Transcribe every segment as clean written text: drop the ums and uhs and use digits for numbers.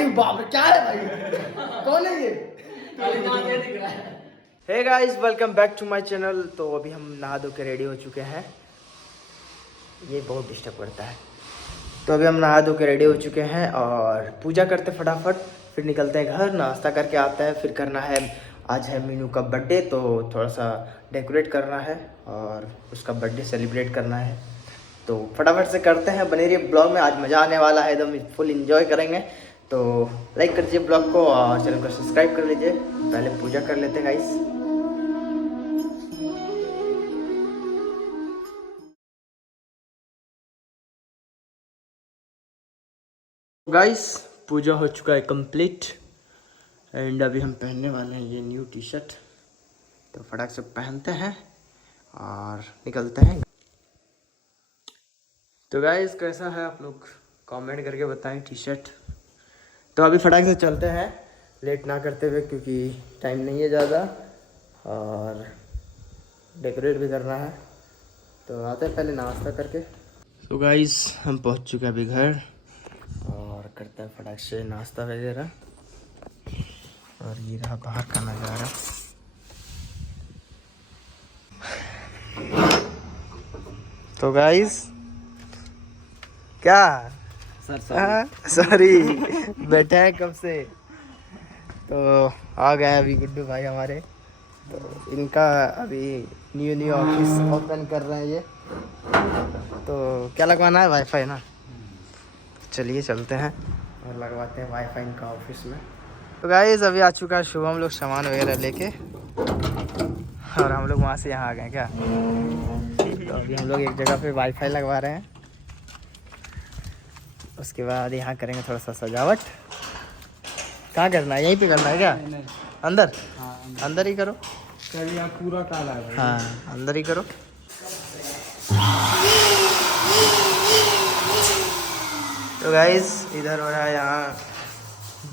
अरे बाप रे क्या है भाई, कौन है ये? Hey guys, welcome back to my channel. तो अभी हम नहा धो के रेडी हो चुके हैं। ये बहुत डिस्टर्ब करता है। तो अभी हम नहा धो के रेडी हो चुके हैं और पूजा करते फटाफट, फिर निकलते हैं घर, नाश्ता करके आते हैं। फिर करना है, आज है मीनू का बर्थडे, तो थोड़ा सा डेकोरेट करना है और उसका बर्थडे सेलिब्रेट करना है। तो फटाफट से करते हैं, बने रहिए ब्लॉग में। आज मज़ा आने वाला है, एकदम फुल एंजॉय करेंगे। तो लाइक कर दीजिए ब्लॉग को और चैनल को सब्सक्राइब कर लीजिए। पहले पूजा कर लेते हैं गाइस। गाइस पूजा हो चुका है कंप्लीट एंड अभी हम पहनने वाले हैं ये न्यू टी शर्ट। तो फटाक से पहनते हैं और निकलते हैं। तो गाइस कैसा है आप लोग कमेंट करके बताएं टी शर्ट। तो अभी फटाक से चलते हैं, लेट ना करते हुए, क्योंकि टाइम नहीं है ज़्यादा और डेकोरेट भी करना है। तो आते हैं पहले नाश्ता करके। तो गाइस हम पहुंच चुके हैं अभी घर और करते हैं फटाक से नाश्ता वगैरह। और ये रहा बाहर का नज़ारा। तो गाइस क्या सॉरी बैठे हैं कब से। तो आ गए अभी गुड्डू भाई हमारे। तो इनका अभी न्यू ऑफिस ओपन कर रहे हैं ये। तो क्या लगवाना है, वाईफाई ना। चलिए चलते हैं और लगवाते हैं वाईफाई इनका ऑफिस में। तो गाइस अभी आ चुका है शुभम लोग सामान वगैरह लेके और हम लोग वहाँ से यहाँ आ गए क्या। तो अभी हम लोग एक जगह पे वाईफाई लगवा रहे हैं। उसके बाद यहाँ करेंगे थोड़ा सा सजावट। कहाँ करना है, यहीं पे करना है क्या? नहीं। अंदर? हाँ, अंदर ही करो। यहाँ पूरा काला है। हाँ अंदर ही करो। तो गाइस इधर हो रहा है यहाँ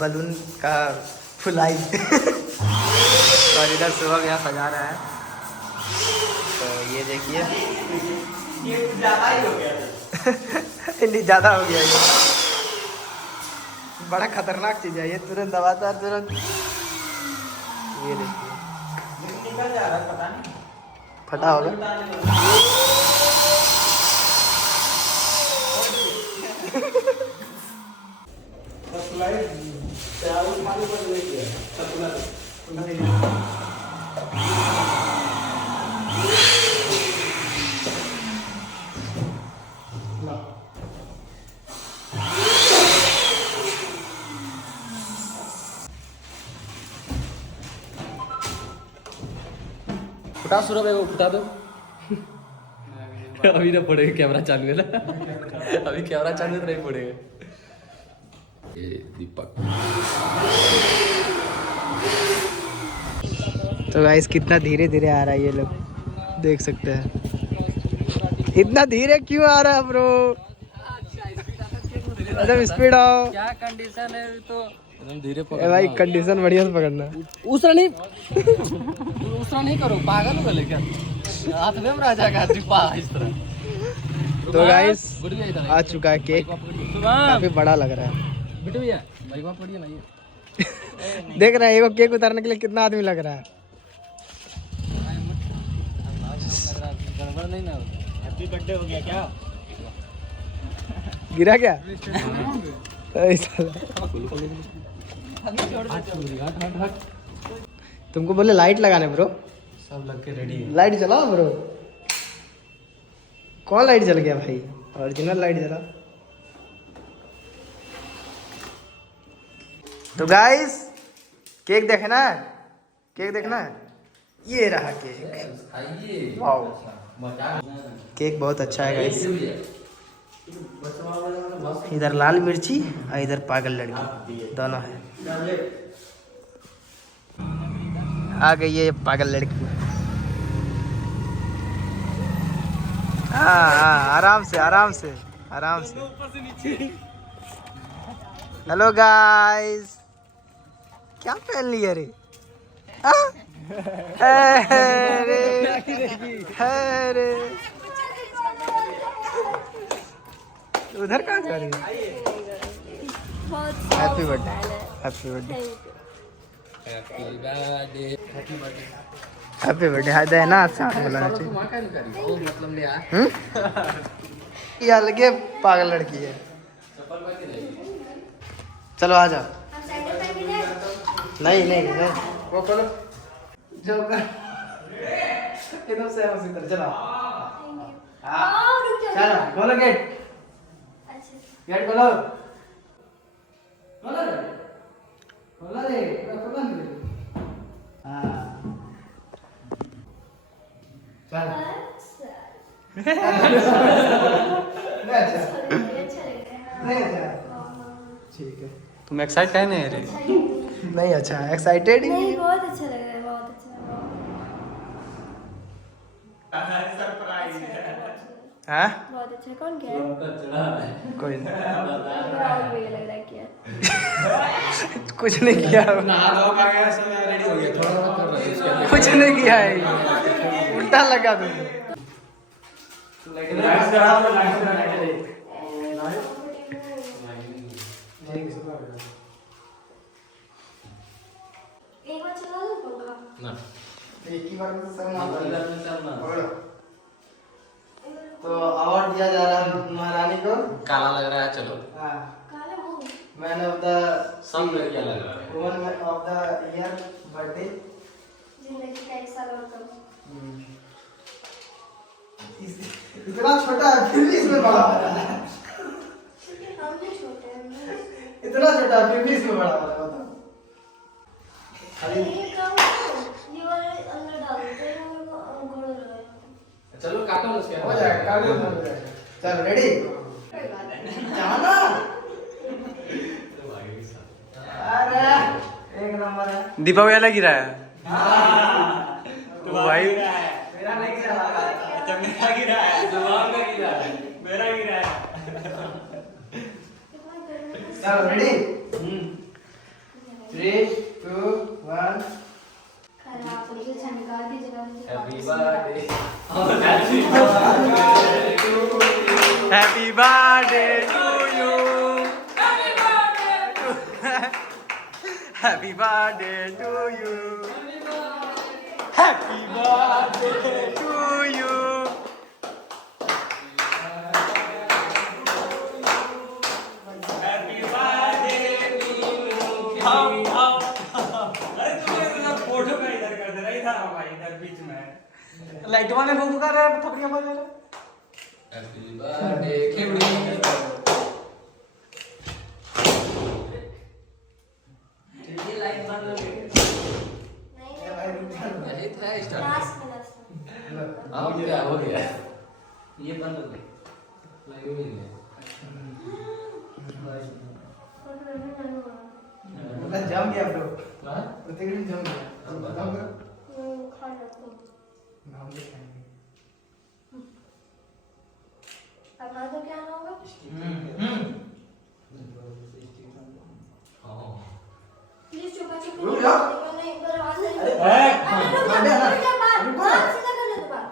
बलून का फुलाई और इधर सुबह यहाँ सजा रहा है। तो ये देखिए ये ज़्यादा ही हो गया नहीं ज़्यादा हो गया ये। बड़ा खतरनाक चीज़ है ये, तुरंत दबाता है तुरंत। ये देखिए निकल जा रहा है, पता नहीं फटा होगा। फटा सूरभ है वो फटा दो। अभी ना पड़ेगा, कैमरा चालू है ना। अभी कैमरा चालू है तो नहीं पड़ेगा। ये दीपक। तो गाइस कितना धीरे धीरे आ रहा है, ये लोग देख सकते हैं। इतना धीरे क्यों आ रहा है ब्रो? एकदम स्पीड आओ। क्या कंडीशन है तो एकदम धीरे पकड़ना भाई, कंडीशन बढ़िया से पकड़ना। उसरा नहीं करो, पागल हो गए क्या? हाथ में रह जाएगा दीपा इस तरह। तो गाइस आ चुका है केक, काफी बड़ा लग रहा है। बेटे भैया भाई पड़िए ना ये। देख रहे हैं एगो केक उतारने के लिए कितना आदमी लग रहा है। गड़बड़ नहीं ना, हैप्पी बर्थडे हो गया क्या? गिरा क्या? तुमको बोले लाइट लगाने ब्रो, सब लग के रेडी है। लाइट जलाओ ब्रो। कौन लाइट जल गया भाई? ओरिजिनल लाइट जला। तो गाइस केक देखना है, केक देखना है। ये रहा केक, वाओ केक बहुत अच्छा है गाइस। इधर लाल मिर्ची और इधर पागल लड़की दोनों है। आ गई है ये पागल लड़की। हाँ आराम से आराम से आराम से। हेलो गाइस, क्या पहन लिया रे? अरे उधर कहाँ जा रही है? बहुत हैप्पी बर्थडे स्माइल है। Happy birthday thank you. Happy birthday hi है ना साथ बोलना चलो चाहिए तुम आके करी ओ मतलब ले आ ये अलगे पागल लड़की है चलो आ जाओ हम सैंडल पहन के जाए? नहीं नहीं नहीं वो खोलो जो एकदम से उसी तरह चलो हाँ रुक जाओ। चलो खोलो गेट अच्छा। गेट खोलो खोलो रे खोलो रे खोलो रे हाँ चलो अच्छा। नहीं अच्छा अच्छा लग रहा है। नहीं अच्छा हाँ। ठीक है तुम एक्साइट काहे नहीं रे अच्छा ही है। नहीं अच्छा एक्साइटेड ही नहीं बहुत अच्छा लग रहा है बहुत अच्छा हाँ बहुत अच्छा कौन क्या है कोई नहीं राहुल भैया लग रहा है क्या कुछ नहीं किया नहा धो खा गया सब रेडी हो गया थोड़ा बहुत कर रहे हैं कुछ नहीं किया है ये। उल्टा लगा तुमको एक बार चला दो पंखा ना एक ही बार में तो सब तो अवार्ड दिया जा रहा है महारानी को काला लग रहा है चलो हाँ काले मुंह मैन ऑफ द सब बढ़िया लग रहा है woman of the year birthday जिंदगी का एक साल और कम इतना छोटा है फिर भी इसमें बड़ा हो रहा है हम भी छोटे हैं इतना छोटा है फिर भी इसमें बड़ा हो रहा है बताओ खाली ये काम करो, ये वाले अंदर डाल दो तो ये मेरे को घोड़ रहा है चलो काटो उसके हो जाएगा काफी हो जाएगा चलो रेडी जाना अरे एक नंबर है दीपक वाला गिरा है तो भाई मेरा नहीं गिरा अच्छा मेरा गिरा है जुबान का गिरा है मेरा गिरा है चलो रेडी 3 2 1 खराब मुझे झनका दी जगह मुझे happy birthday happy birthday to you happy birthday to you happy birthday to you light वाले लोग कर रहे हैं थपड़ियां मार रहे हैं हैप्पी बर्थडे खेबड़ी ये लाइट बंद हो गई नहीं यही था स्टार्ट लास्ट में लास्ट अब क्या हो गया ये बंद हो गई लाइट मिल गया मतलब जम गया ब्रो हां उतने दिन जम गया अब बताओ ब्रो खा जाओ हम भी खाएंगे अब हाथ क्या ना होगा हां प्लीज चुप चुप रुक जाओ। नहीं दरवाजा रुको। सीधा कर दो बात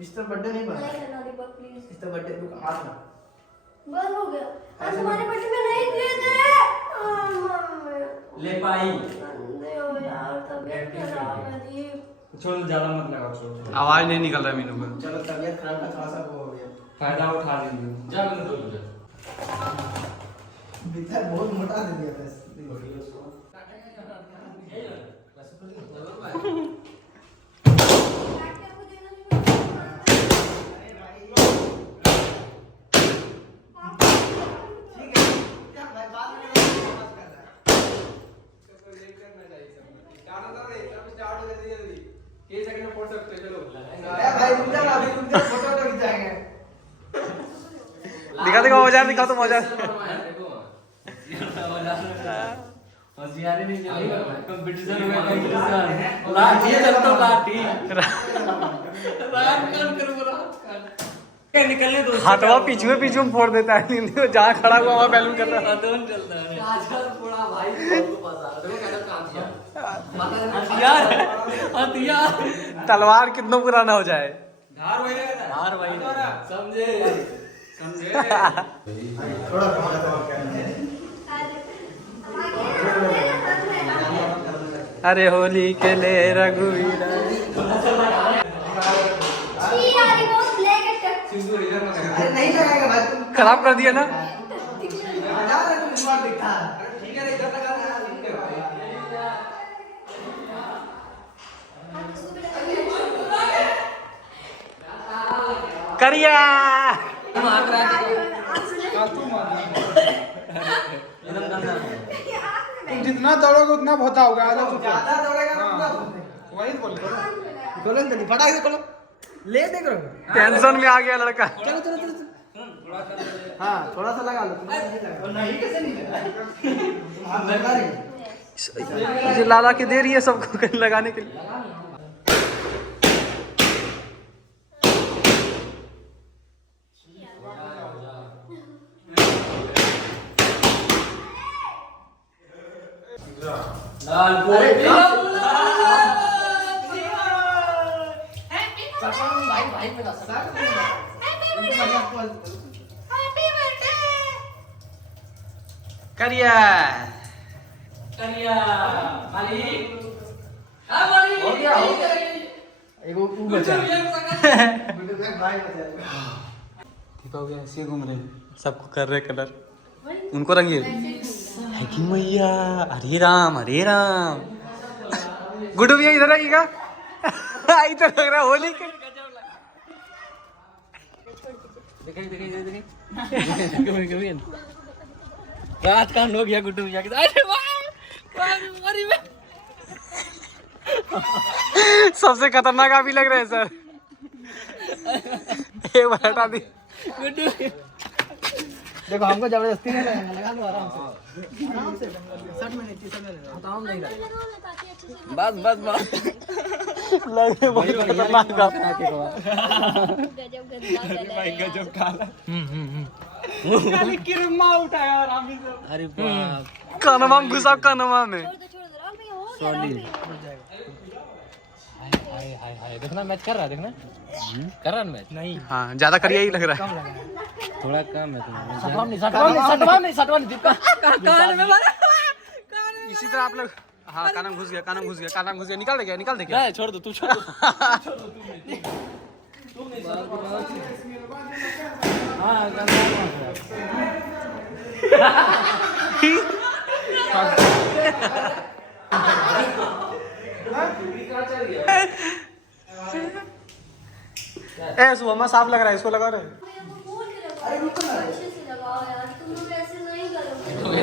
इस तरह बर्थडे नहीं बना नहीं करना दीपक प्लीज इस तरह बर्थडे रुक हाथ ना बंद हो गया आज तुम्हारे बर्थडे में नहीं किए थे ले पाई गंदे हो यार तबीयत खराब है दी छोड़ ज्यादा मत लगाओ छोड़ आवाज नहीं निकल रहा मीनू का चलो तबीयत खराब का थोड़ा सा वो हो गया फायदा उठा लेंगे जा मैंने दो तुझे बिल्कुल बहुत मोटा दे दिया था दिखा दिखा औजार दिखा तुम औजार होशियारी नहीं चली कंपटीशन में कंपटीशन लाठी है जब तो लाठी रात कान कर बोला निकलने दो हाथवा पीछू पीछू फोड़ देता है जहाँ खड़ा हुआ वहाँ बैलून करता है दोन चलता है आजकल पूरा भाई को पास आ देखो कैसा काम किया हथियार हथियार तलवार कितना पुराना हो जाए धार वही समझे अरे होली के ले रघुवीरा। अरे नहीं लगाएगा भाई तुम। खराब कर दिया ना। ठीक है इधर लगा दे। करिया तुम जितना दौड़ोगे उतना भोता होगा। ज्यादा दौड़ेगा तो पूरा वही बोल खोलो जल्दी फटाक से खोलो। ले देख रहे हो। टेंशन में आ गया लड़का। चलो चलो चलो हाँ थोड़ा सा लगा लो। नहीं कैसे नहीं लगा रही मुझे लाला के दे रही है सबको कहीं लगाने के लिए। करिया एगो ऊ बचा ऐसे घूम रहे सबको कर रहे कलर। उनको रंगिए है कि मैया। हरे राम हरे राम। गुड्डू भैया इधर आइएगा। इधर लग रहा है होली के। रात का हो गया गुड्डू भैया के। अरे वाह सबसे खतरनाक आप ही लग रहे हैं सर। एक बार हटा दी गुड्डू। देखो हमको जबरदस्ती नहीं लगाना, लगा लो आराम से शर्ट में नहीं टी-शर्ट में हटाओ नहीं लगा। बस लगे बहुत खतरनाक का। गजब काला। खाली किरमा उठाया आराम से। अरे बाप कानवा में घुसा कानवा में। हाय देखना मैच कर रहा है। देखना कर रहा है मैच नहीं। हाँ ज्यादा करिए ही लग रहा है। थोड़ा कम है तुम्हारा। इसी तरह आप लोग। हाँ कानम घुस गया निकाल दे क्या छोड़ दो तू छोड़ दो। सुबह साफ लग रहा है इसको लगा रहे। अरे रुको ना अच्छे से लगाओ यार, तुम लोग ऐसे नहीं करोगे।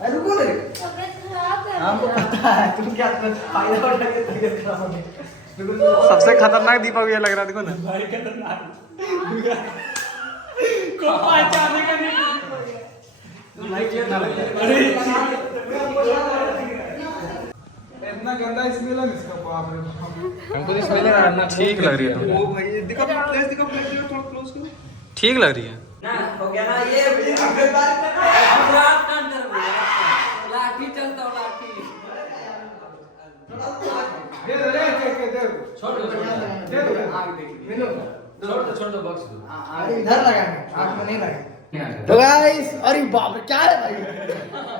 अरे रुको ना तबीयत खराब है। हमको पता है तुम क्या फायदा उठा के तबीयत खराब हो गई। सबसे खतरनाक दीपक भैया लग रहा है देखो ना। को पहचाने का नहीं। इतना गंदा स्मेल है इसका बाप रे बाप। हमको तो स्मेल ठीक लग रही है। ओ भाई दिखा प्लेस थोड़ा क्लोज करो। ठीक लग रही है। ना हो गया ना ये अगले बार लाठी चलता लाठी। दे दे दे छोड़ दो दे दो आग देख मिलो छोड़ दो बॉक्स दो। अरे इधर लगाएंगे आंख में नहीं लगाएंगे। तो गाइस अरे बाप रे क्या है भाई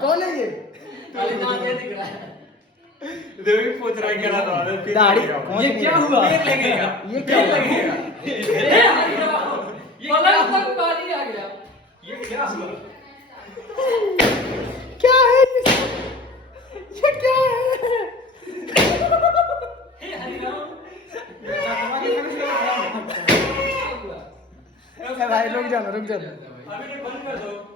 कौन है ये देवी पूछ रहा है करा दो दाढ़ी ये क्या हुआ ये क्या लगेगा पलंग तक पानी आ गया। ये क्या हुआ क्या है ये क्या है भाई रुक जाओ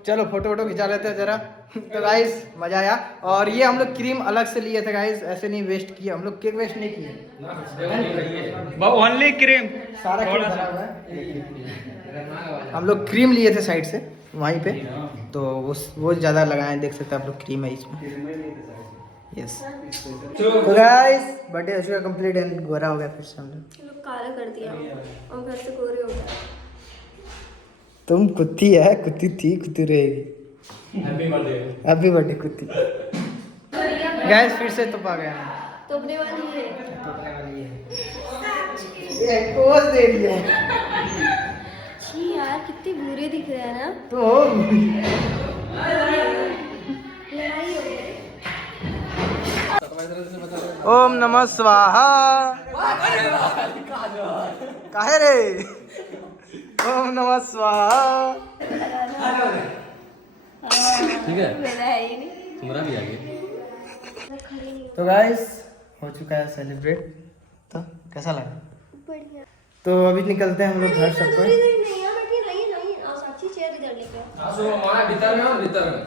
चलो फोटो खिंचा लेते हैं जरा। तो गाइस मजा आया। और ये हम लोग क्रीम अलग से लिए थे गाइस, ऐसे नहीं वेस्ट किया हम लोग, केक वेस्ट नहीं किए। ओनली क्रीम सारा क्रीम भरा हुआ है। हम लोग क्रीम लिए थे साइड से वहीं पे, तो वो ज़्यादा लगाए देख सकते हैं आप लोग, क्रीम है इसमें। यस तो गाइस बर्थडे हो चुका कंप्लीट एंड गोरा हो गया फिर से हम लोग। काला कर दिया और घर से गोरे हो गया। तुम कुत्ती है, कुत्ती थी कुत्ती रहेगी। Happy birthday कुत्ती। गैस फिर से तो पा गया तो अपने वाली है। ये पोज दे रही है। छी यार कितने बुरे दिख रहे हैं ना। तो लड़ाई हो गई। ओम नमः स्वाहा। काहे रे? ओम नमः स्वाहा। ठीक है मेरा है ही नहीं। तुम्हारा भी आ गया तो गाइस हो चुका है सेलिब्रेट। तो कैसा लगा? बढ़िया। तो अभी निकलते हैं हम लोग घर सबको। इधर नहीं है, बैठिए, नहीं आओ साक्षी चेयर इधर लेके आओ। आसो हमारा भीतर में और भीतर में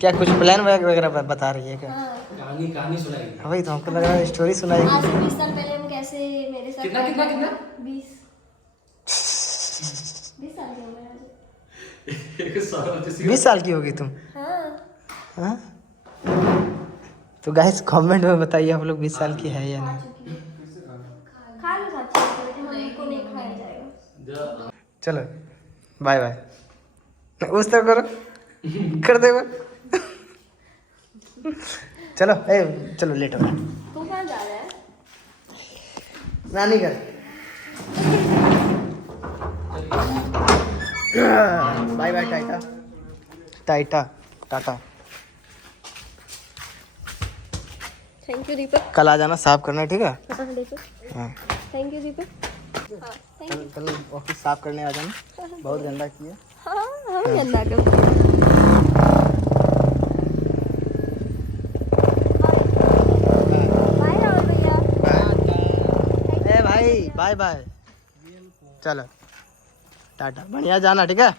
क्या कुछ प्लान वगैरह बता रही है क्या? हाँ। कहानी सुनाई वही तो हमको लग रहा है स्टोरी सुनाएगी। आज से 20 साल पहले हम कैसे मेरे साथ कितना 20 साल की उम्र है। 20 साल की होगी तुम? हाँ। हाँ? तो गाइस कमेंट में बताइए आप लोग 20 साल की है या नहीं। खा लो साक्षी, हमको नहीं खाया जाएगा। चलो बाय बाय। उस तरह करो, कर दे। चलो चलो लेट हो रहा है। तू कहाँ जा रहा है? नानी घर। Bye bye tata tata tata. Thank you Deepak. कल आ जाना साफ करना, ठीक है? हाँ देखो। हाँ थैंक यू दीपक। हाँ थैंक यू। कल ऑफिस साफ करने आ जाना, बहुत गंदा किया। हाँ हम गंदा कर। बाय राहुल भैया। ए भाई बाय बाय। चलो टाटा, बढ़िया जाना, ठीक है?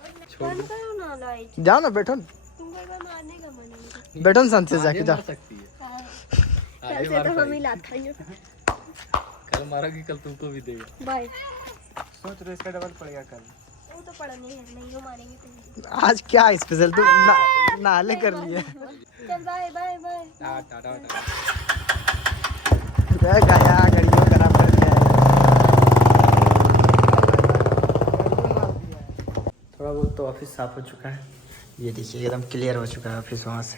बंद करो ना लाइट। जाओ ना, बैठो ना, तुमको एक बार मारने का मन है। बैठो ना शांति से जाके जाओ। हाँ। कल से तो हम ही लात खाएंगे। कल मारोगी, कल तुमको भी देगा। बाय। सोच रहे इसका डबल पड़ेगा कल। वो तो पढ़ा नहीं है, नहीं हो मारेंगे तुमको। आज क्या स्पेशल तू नाले कर लिए? चल बाय बाय बाय। टाटा गया गाड़ियों खराब कर दिया है। थोड़ा बहुत तो ऑफिस साफ हो चुका है। ये देखिए एकदम क्लियर हो चुका है ऑफिस। वहाँ से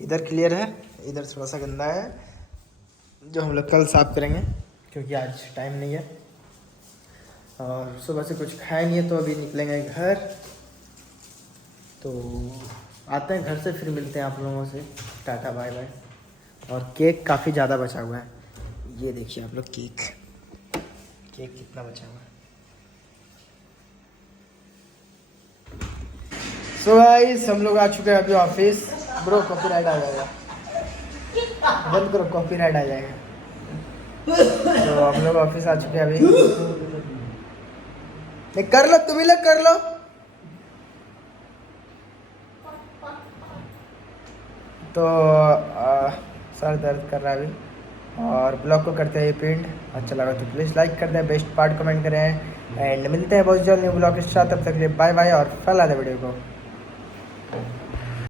इधर क्लियर है, इधर थोड़ा सा गंदा है, जो हम लोग कल साफ करेंगे क्योंकि आज टाइम नहीं है और सुबह से कुछ खाया नहीं है। तो अभी निकलेंगे घर, तो आते हैं घर से, फिर मिलते हैं आप लोगों से। Tata bye bye. और केक काफ़ी ज़्यादा बचा हुआ है, ये देखिए आप लोग केक कितना बचा हुआ है। सो गाइस हम लोग आ चुके हैं अभी ऑफिस। ब्रो कॉपीराइट आ जाएगा, बंद करो, कॉपीराइट आ जाएगा। तो हम लोग ऑफिस आ चुके हैं अभी। नहीं कर लो, तुम ही लोग कर लो। तो सर दर्द कर रहा है अभी। और ब्लॉग को करते हैं प्रिंट। अच्छा लगा तो प्लीज़ लाइक कर दें, बेस्ट पार्ट कमेंट करें एंड मिलते हैं बहुत जल्द न्यू ब्लॉग के साथ। तब तक के लिए बाय बाय और फैला दें वीडियो को।